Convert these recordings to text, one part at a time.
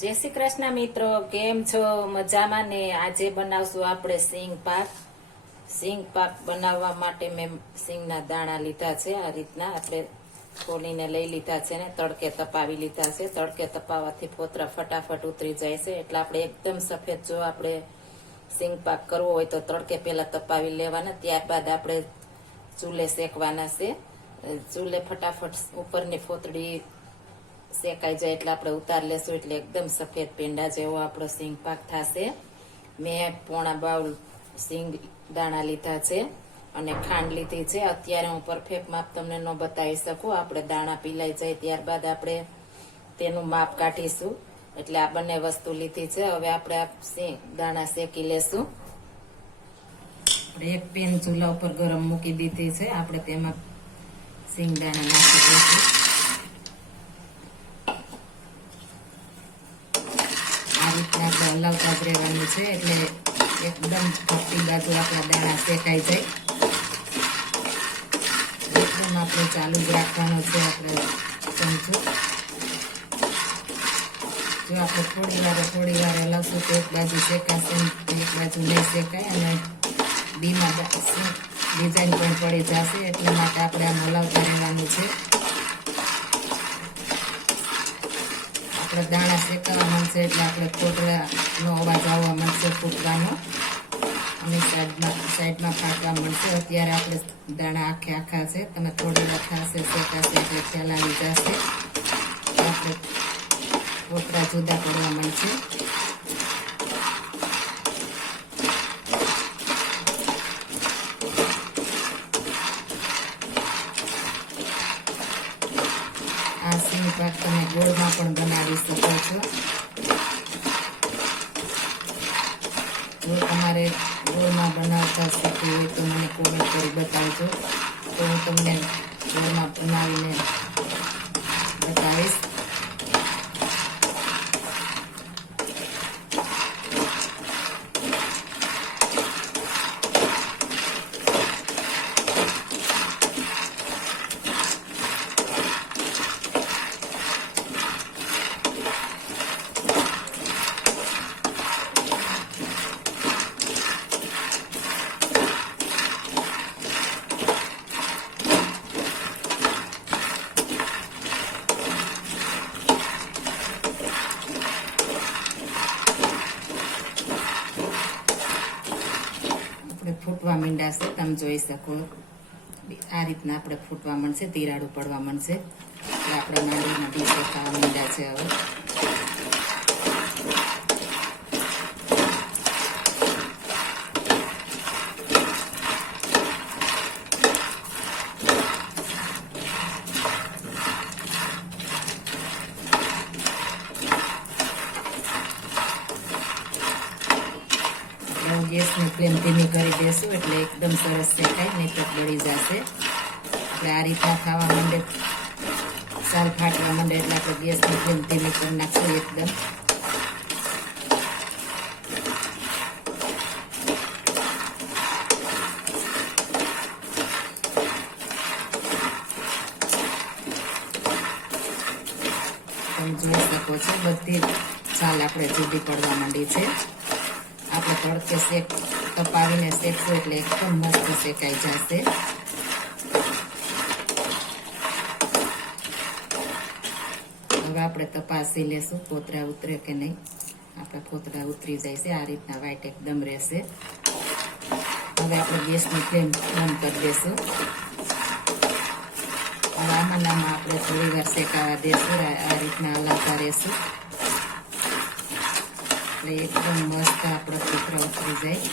જય શ્રી કૃષ્ણ મિત્રો, કેમ છો? મજામાં ને? આજે બનાવશું આપણે સિંગ પાક. સિંગ પાક બનાવવા માટે મેં સિંગના દાણા લીધા છે. આ રીતના આપણે ખોલીને લઈ લીધા છે ને તડકે તપાવી લીધા છે. તડકે તપાવવાથી ફોતરા ફટાફટ ઉતરી જાય છે. એટલે આપણે એકદમ સફેદ જો આપણે સિંગ પાક કરવો હોય તો તડકે પહેલા તપાવી લેવાના, ત્યારબાદ આપણે ચૂલે શેકવાના છે. ચૂલે ફટાફટ ઉપરની ફોતળી શેકાઈ જાય એટલે આપણે ઉતાર લેશું, એટલે એકદમ સફેદ પેંડા જેવો આપણો સિંગ પાક થશે. મેં પોણા બાઉલ સિંગ દાણા લીધા છે અને ખાંડ લીધી છે. અત્યારે હું પરફેક્ટ માપ તમને ન બતાવી શકું, આપણે દાણા પીલાઈ જાય ત્યારબાદ આપણે તેનું માપ કાઢીશું. એટલે આ બંને વસ્તુ લીધી છે. હવે આપણે આ દાણા શેકી લેશું. આપણે એક પેન ચૂલા ઉપર ગરમ મૂકી દીધી છે. આપણે તેમાં સિંગ દાણા નાખી દઈશું. આપણે હલાવતા જ રહેવાનું છે, એટલે એકદમ ખપટી બાજુ આપણા દાણા શેકાઈ જાય. એકદમ આપણે ચાલુ જ રાખવાનું છે. આપણે ચમચું જો આપણે થોડી વાર હલાવશું તો એક બાજુ શેકાશે, એક બાજુ નહીં શેકાય અને બીમાં ડિઝાઇન પણ પડી જશે. એટલા માટે આપણે આમ હલાવતા રહેવાનું છે. દાણા શેકાવા મળશે એટલે આપણે ખોટલાનો અવાજ આવવા મળશે, ફૂટવાનો, અને સાઈડમાં ફાટવા મળશે. અત્યારે આપણે દાણા આખા છે. તમે થોડી વાર થશે શેકાશે એટલે ખ્યાલ આવી જશે. આપણે ખોટલા જુદા પડવા મળશે. આ સિંગ પાક તમે ગોળમાં પણ બનાવી શકો છો. જો તમારે ગોળમાં બનાવતા શીખવું હોય તો મને કોમેન્ટ કરી બતાવજો, તો હું તમને ગોળમાં બનાવીને બતાવીશ. ફૂટવા માંડ્યા છે, તમે જોઈ શકો. આ રીતના આપણે ફૂટવા મળશે, તિરાડું પડવા મળશે. એટલે આપણે માંડવીના બી શેકાવા માંડ્યા છે. હવે ગેસની ફ્લેમ ધીમી કરી દેશું એટલે એકદમ સરસ શેકાય, નહીં તો બળી જશે. એટલે આ રીતના ખાવા માંડે, સાલ ફાટવા માંડે એટલે આપણે ગેસની ફ્લેમ ધીમી કરી નાખશું એકદમ. તમે જોઈ શકો છો બધી સાલ આપણે જુદી પડવા માંડી છે. આપણે તડકે તપાવીને શેકશું એટલે એકદમ મસ્ત શેકાઈ જશે. હવે આપણે તપાસી લેશું ફોતરા ઉતરે કે નહીં. આપણા ફોતરા ઉતરી જાય છે. આ રીતના વ્હાઈટ એકદમ રહેશે. હવે આપણે ગેસની ફ્લેમ બંધ કરી દઈશું. હવે આમાં આપણે થોડી વાર શેકાવા દઈશું. આ રીતના હલાવતા રહેશું એટલે એકદમ મસ્ત આપણો ફોતરા ઉતરી જાય.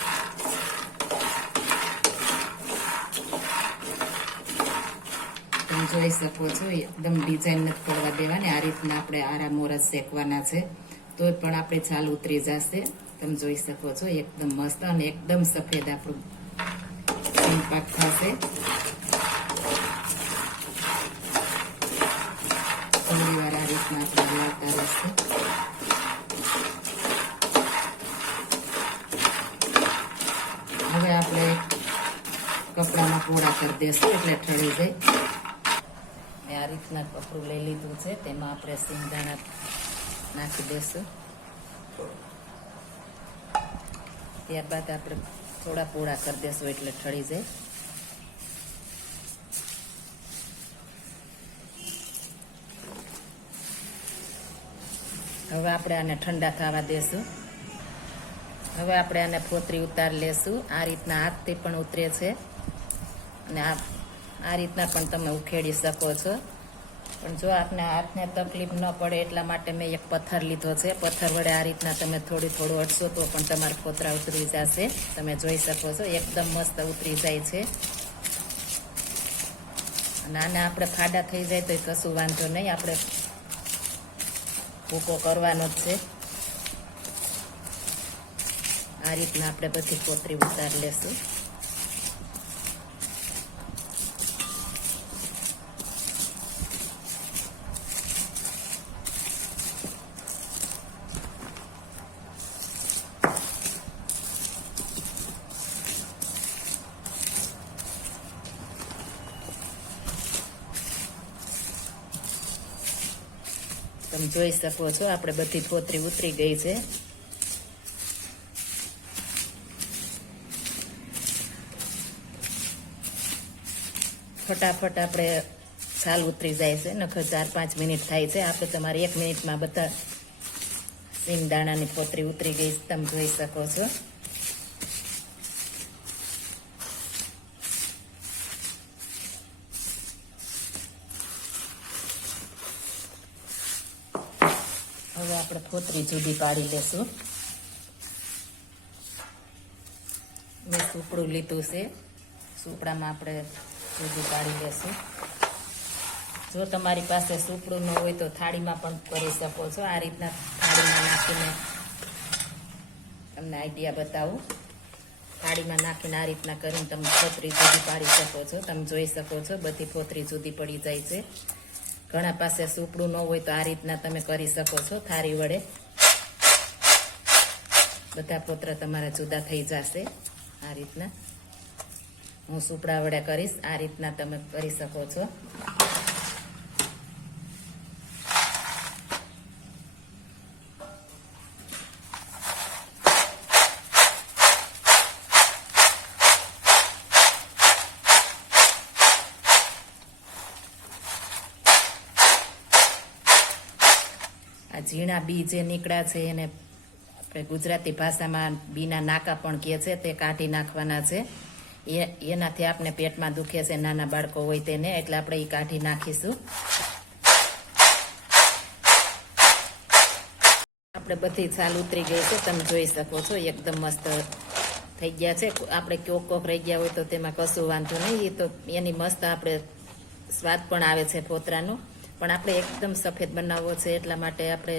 તમે જોઈ શકો છો એકદમ ડિઝાઇન નથી પડવા દેવાની. આ રીતના આપણે આરામોર શેકવાના છે, તોય પણ આપણે ચાલ ઉતરી જશે. તમે જોઈ શકો છો એકદમ મસ્ત અને એકદમ સફેદ આપણું સિંગ પાક થશે. થોડી વાર આ રીતના આપણે હલાવતા રહેશું. હવે આપણે કપડામાં પોળા કરી દેશું એટલે ઠરી જાય. મેં આ રીતના કપડું લઈ લીધું છે, તેમાં આપણે સિંગદાણા નાખી દેશું. ત્યારબાદ આપણે થોડા પોળા કરી દેશું એટલે ઠળી જાય. હવે આપણે આને ઠંડા થવા દેશું. હવે આપણે આને ફોતરી ઉતાર લેશું. આ રીતના હાથથી પણ ઉતરે છે અને આ રીતના પણ તમે ઉખેડી શકો છો. પણ જો આપને હાથને તકલીફ ન પડે એટલા માટે મેં એક પથ્થર લીધો છે. પથ્થર વડે આ રીતના તમે થોડું અડશો તો પણ તમારા ફોતરા ઉતરી જશે. તમે જોઈ શકો છો એકદમ મસ્ત ઉતરી જાય છે. અને આને આપણે ફાડા થઈ જાય તો કશું વાંધો નહીં, આપણે ભૂકો કરવાનો જ છે. આ રીતના આપણે બધી ફોતરી ઉતાર લેશું. તમે જોઈ શકો છો આપણે બધી ફોતરી ઉતરી ગઈ છે. ફટાફટ આપણે છાલ ઉતરી જાય છે. નખર 4-5 મિનિટ થાય છે. આપણે તમારે 1 મિનિટમાં બધા સિંગ દાણાની ફોતરી ઉતરી ગઈ તમે જોઈ શકો છો. હવે આપણે ફોતરી જુદી પાડી લેશું. મેં સુપડું લીધું છે. સુપડામાં આપણે જુદી પાડી લેશું. જો તમારી પાસે સુપડું ન હોય તો થાળીમાં પણ કરી શકો છો. આ રીતના થાળીમાં નાખીને તમને આઈડિયા બતાવું. થાળીમાં નાખીને આ રીતના કરીને તમે ફોતરી જુદી પાડી શકો છો. તમે જોઈ શકો છો બધી ફોતરી જુદી પડી જાય છે. ઘણા પાસે સુપડું ન હોય તો આ રીતના તમે કરી શકો છો. થાળી વડે બધા ફોતરા તમારા જુદા થઈ જશે. આ રીતના હું સુપડા વડે કરીશ. આ રીતના તમે કરી શકો છો. આ ઝીણા બી જે નીકળ્યા છે એને આપણે ગુજરાતી ભાષામાં બીના નાકા પણ કહે છે. તે કાઢી નાખવાના છે. એનાથી આપણે પેટમાં દુખે છે નાના બાળકો હોય તેને, એટલે આપણે એ કાઢી નાખીશું. આપણે બધી છાલ ઉતરી ગઈ છે. તમે જોઈ શકો છો એકદમ મસ્ત થઈ ગયા છે. આપણે કોક રહી ગયા હોય તો તેમાં કશું વાંધો નહીં. એ તો એની મસ્ત આપણે સ્વાદ પણ આવે છે ફોતરાનો. પણ આપણે એકદમ સફેદ બનાવવો છે એટલા માટે આપણે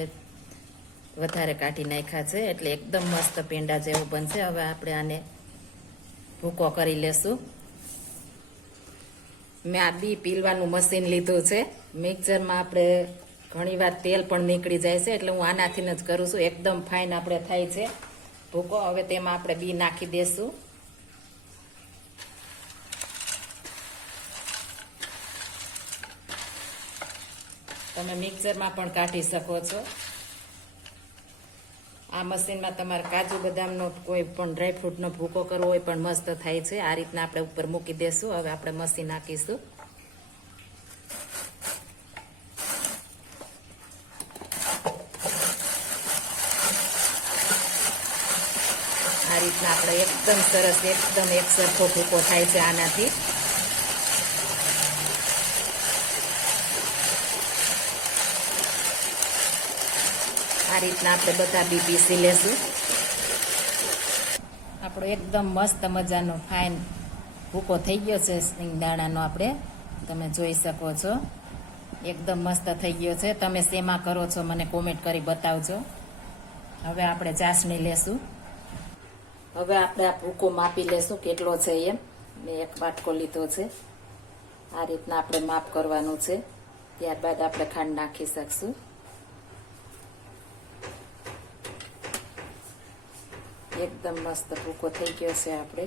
વધારે કાઢી નાખ્યા છે. એટલે એકદમ મસ્ત પેંડા જેવું બનશે. હવે આપણે આને ભૂકો કરી લેશું. મેં આ બી પીલવાનું મશીન લીધું છે. મિક્સરમાં આપણે ઘણીવાર તેલ પણ નીકળી જાય છે એટલે હું આનાથી જ કરું છું. એકદમ ફાઇન આપણે થાય છે ભૂકો. હવે તેમાં આપણે બી નાખી દેશું. તમે મિક્સરમાં પણ કાઢી શકો છો. આ મશીનમાં તમારે કાજુ બદામનો કોઈ પણ ડ્રાયફ્રૂટનો ભૂકો કરવો હોય પણ મસ્ત થાય છે. આ રીતના આપણે ઉપર મૂકી દેશું. હવે આપણે મશીન નાખીશું. આ રીતના આપણે એકદમ સરસ એકદમ એકસરખો ભૂકો થાય છે આનાથી. આ રીતના આપણે બધા બી પીસી લેશું. આપણો એકદમ મસ્ત મજાનો ફાઇન ભૂકો થઈ ગયો છે સિંગદાણાનો. આપણે તમે જોઈ શકો છો એકદમ મસ્ત થઈ ગયો છે. તમે શેમાં કરો છો મને કોમેન્ટ કરી બતાવજો. હવે આપણે ચાસણી લેશું. હવે આપણે આ ભૂકો માપી લેશું કેટલો છે એમ. મેં 1 વાટકો લીધો છે. આ રીતના આપણે માપ કરવાનું છે. ત્યારબાદ આપણે ખાંડ નાખી શકશું. એકદમ મસ્ત ભૂકો થઈ ગયો છે આપણે.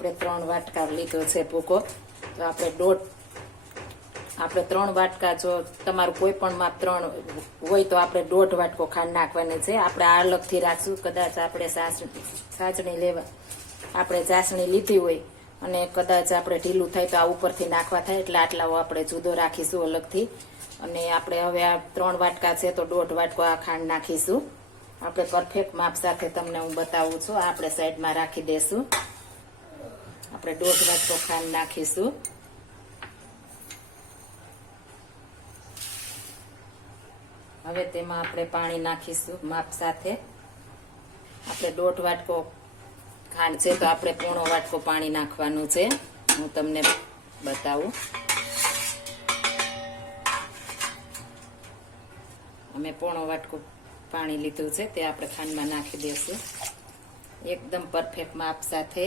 આપણે 3 વાટકા લીધો છે ભૂકો. તો આપણે 3 વાટકા, જો તમારું કોઈ પણ માપ 3 હોય તો આપણે 1.5 વાટકો ખાંડ નાખવાની છે. આપણે આ અલગથી રાખશું. કદાચ આપણે ચાસણી લીધી હોય અને કદાચ આપણે ઢીલું થાય તો આ ઉપરથી નાખવા થાય, એટલે આટલા આપણે જુદો રાખીશું અલગથી. અને આપણે હવે આ 3 વાટકા છે તો 1.5 વાટકો આ ખાંડ નાખીશું. આપણે પરફેક્ટ માપ સાથે તમને હું બતાવું છું. આપણે સાઈડમાં રાખી દેશું. આપણે 1.5 વાટકો ખાંડ નાખીશું. હવે તેમાં આપણે પાણી નાખીશું માપ સાથે. આપણે 1.5 વાટકો ખાંડ છે તો આપણે 1.5 વાટકો પાણી નાખવાનું છે. હું તમને બતાવું. અમે 1.5 વાટકો પાણી લીધું છે તે આપણે ખાંડમાં નાખી દઈશું એકદમ પરફેક્ટ માપ સાથે.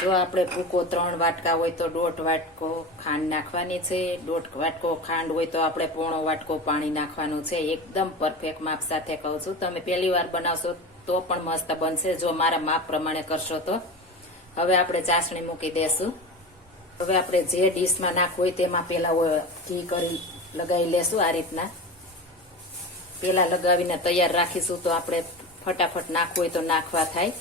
જો આપણે ભૂકો 3 વાટકા હોય તો 1.5 વાટકો ખાંડ નાખવાની છે. 1.5 વાટકો ખાંડ હોય તો આપણે 1.5 વાટકો પાણી નાખવાનું છે. એકદમ પરફેક્ટ માપ સાથે કહું છું. તમે પહેલી વાર બનાવશો તો પણ મસ્ત બનશે જો મારા માપ પ્રમાણે કરશો તો. હવે આપણે ચાસણી મૂકી દેશું. હવે આપણે જે ડીશમાં નાખવું હોય તેમાં પેલા ઘી કરી લગાવી લેશું. આ રીતના પેલા લગાવીને તૈયાર રાખીશું તો આપણે ફટાફટ નાખવું હોય તો નાખવા થાય.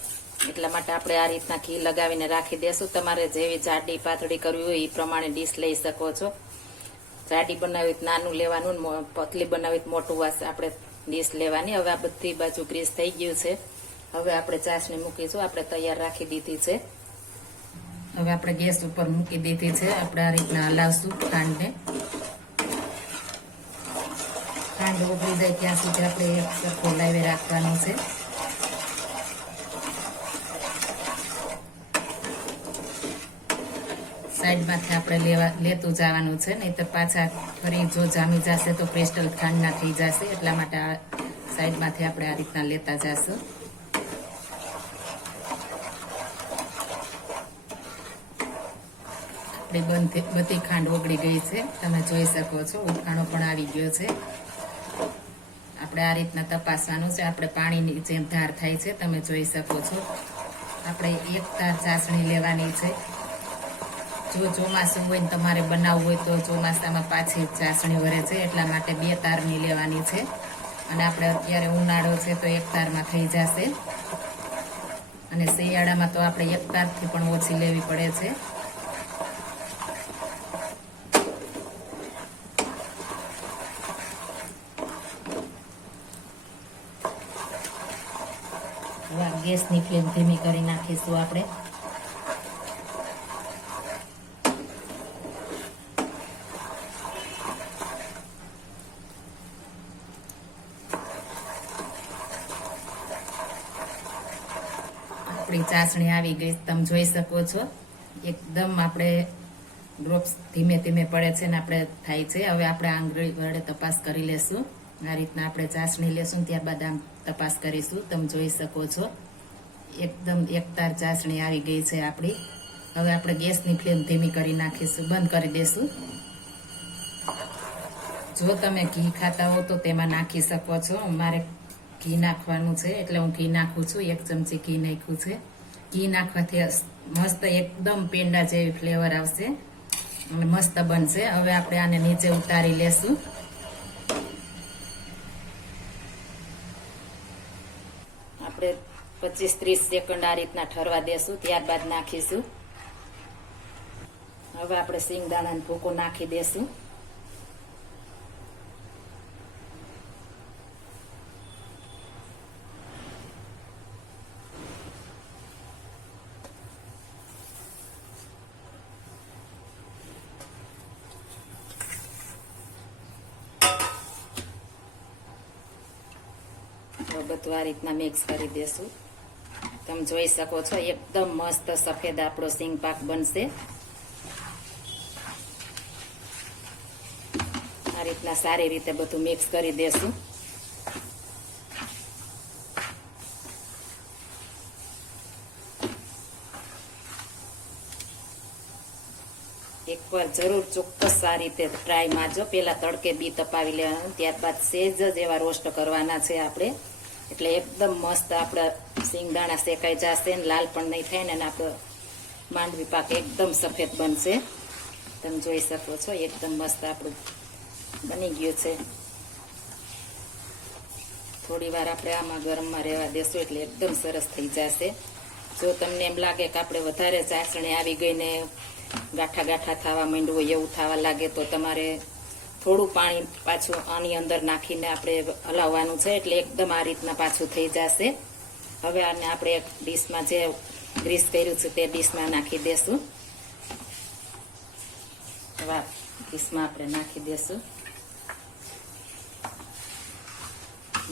એટલા માટે આપણે આ રીતના ઘી લગાવીને રાખી દેશું. તમારે જેવી જાડી પાતળી કરવી હોય એ પ્રમાણે ડીશ લઈ શકો છો. જાડી બનાવી નાનું લેવાનું, પતલી બનાવી મોટું વાસ આપણે ડીશ લેવાની. હવે આ બધી બાજુ ગ્રીસ થઈ ગયું છે. હવે આપણે ચાસણી મૂકીશું. આપણે તૈયાર રાખી દીધી છે. હવે આપણે ગેસ ઉપર મૂકી દીધી છે. આપણે આ રીતના હલાવશું ખાંડને. ખાંડ ઓગળી જાય ત્યાં સુધી આપણે એક સરખો લાવી રાખવાનું છે. સાઈડમાંથી આપણે લેતું જવાનું છે, નહીં તો પાછા ફરી જો જામી જશે તો ક્રિસ્ટલ ખાંડના થઈ જશે. એટલા માટે આ સાઈડમાંથી આપણે આ રીતના લેતા જશું. આપણી બધી ખાંડ ઓગળી ગઈ છે. તમે જોઈ શકો છો ઉફાણો પણ આવી ગયો છે. આપણે આ રીતના તપાસવાનું છે. આપણે પાણીની જેમ ધાર થાય છે, તમે જોઈ શકો છો. આપણે એક ધાર ચાસણી લેવાની છે. જો ચોમાસું હોય ને તમારે બનાવવું હોય તો ચોમાસામાં પાછી ચાસણી વરે છે, એટલા માટે 2 તારની લેવાની છે. અને આપણે અત્યારે ઉનાળો છે તો 1 તારમાં થઈ જશે. અને શિયાળામાં તો આપણે 1 તારથી પણ ઓછી લેવી પડે છે. ગેસની ફ્લેમ ધીમી કરી નાખીશું આપણે. આપણી ચાસણી આવી ગઈ, તમે જોઈ શકો છો. એકદમ આપણે ડ્રોપ્સ ધીમે ધીમે પડે છે ને આપણે થાય છે. હવે આપણે આંગળી વડે તપાસ કરી લેશું. આ રીતના આપણે ચાસણી લેશું, ત્યારબાદ આમ તપાસ કરીશું. તમે જોઈ શકો છો એકદમ એકતાર ચાસણી આવી ગઈ છે આપણી. હવે આપણે ગેસની ફ્લેમ ધીમી કરી નાખીશું, બંધ કરી દેશું. જો તમે ઘી ખાતા હો તો તેમાં નાખી શકો છો. મારે ઘી નાખવાનું છે એટલે હું ઘી નાખું છું. 1 ચમચી ઘી નાખ્યું છે. ઘી નાખવાથી મસ્ત એકદમ પેંડા જેવી ફ્લેવર આવશે અને મસ્ત બનશે. હવે આપણે આને નીચે ઉતારી લેશું. આપણે 25-30 સેકન્ડ આ રીતના ઠરવા દેશું, ત્યારબાદ નાખીશું. હવે આપણે સિંગદાણાનો ભૂકો નાખી દેશું. બધું આ રીતના મિક્સ કરી દેશું. તમે જોઈ શકો છો એકદમ મસ્ત સફેદ આપણો સિંગ પાક બનશે. આ રીતના સારી રીતે બધું મિક્સ કરી દેશું. એકવાર જરૂર ચોક્કસ આ રીતે ટ્રાય મારજો. પેલા તડકે બી તપાવી લેવાનું, ત્યારબાદ સેજ જ એવા રોસ્ટ કરવાના છે આપણે. એટલે એકદમ મસ્ત આપણા સિંગદાણા શેકાઈ જશે ને લાલ પણ નહીં થાય ને આપણો માંડવી પાક એકદમ સફેદ બનશે. તમે જોઈ શકો છો એકદમ મસ્ત આપણું બની ગયું છે. થોડી વાર આપણે આમાં ગરમમાં રહેવા દેશું એટલે એકદમ સરસ થઈ જશે. જો તમને એમ લાગે કે આપણે વધારે ચાસણી આવી ગઈ ને ગાંઠા ગાંઠા થવા માંડ્યું હોય એવું થવા લાગે તો તમારે થોડું પાણી પાછું આની અંદર નાખીને આપણે હલાવવાનું છે એટલે એકદમ આ રીતના પાછું થઈ જશે. હવે આને આપણે એક ડીશમાં જે ગ્રીસ કર્યું છે તે ડીશમાં નાખી દેશું. હવે ડીશમાં આપણે નાખી દેશું.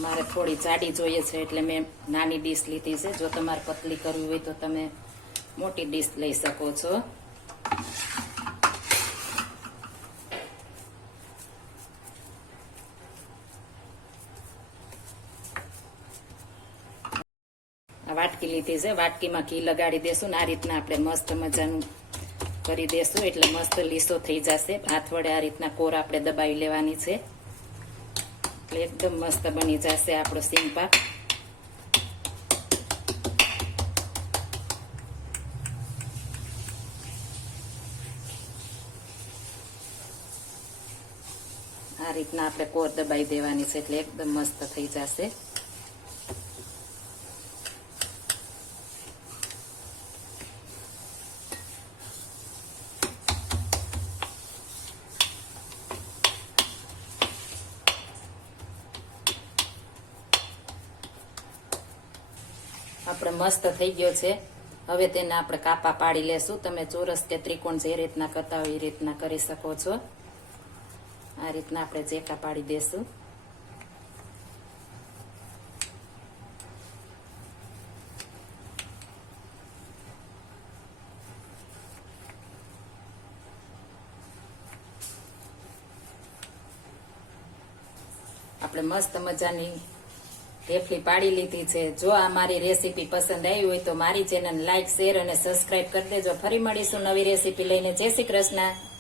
મારે થોડી જાડી જોઈએ છે એટલે મેં નાની ડીશ લીધી છે. જો તમારે પતલી કરવી હોય તો તમે મોટી ડીશ લઈ શકો છો. વાટકી લીધી છે, વાટકીમાં ઘી લગાડી દેશું ને આ રીતના આપણે મસ્ત મજાનું કરી દેશું એટલે મસ્ત લીસો થઈ જશે. હાથ વડે આ રીતના કોર આપણે દબાવી લેવાની છે એટલે એકદમ મસ્ત બની જશે આપણો સિંગ પાક. આ રીતના આપણે કોર દબાવી દેવાની છે એટલે એકદમ મસ્ત થઈ જશે. આપણે મસ્ત થઈ ગયો છે. હવે તેને આપણે કાપા પાડી લેશું. તમે ચોરસ કે ત્રિકોણ જે રીતના કરતા હોય એ રીતના કરી શકો છો. આ રીતના આપણે ચેકા પાડી દેશું. આપણે મસ્ત મજાની ઢેફલી પાડી લીધી છે. જો આ મારી રેસીપી પસંદ આવી હોય તો મારી ચેનલ લાઈક, શેર અને સબસ્ક્રાઇબ કરી દેજો. ફરી મળીશું નવી રેસીપી લઈને. જય શ્રી કૃષ્ણ.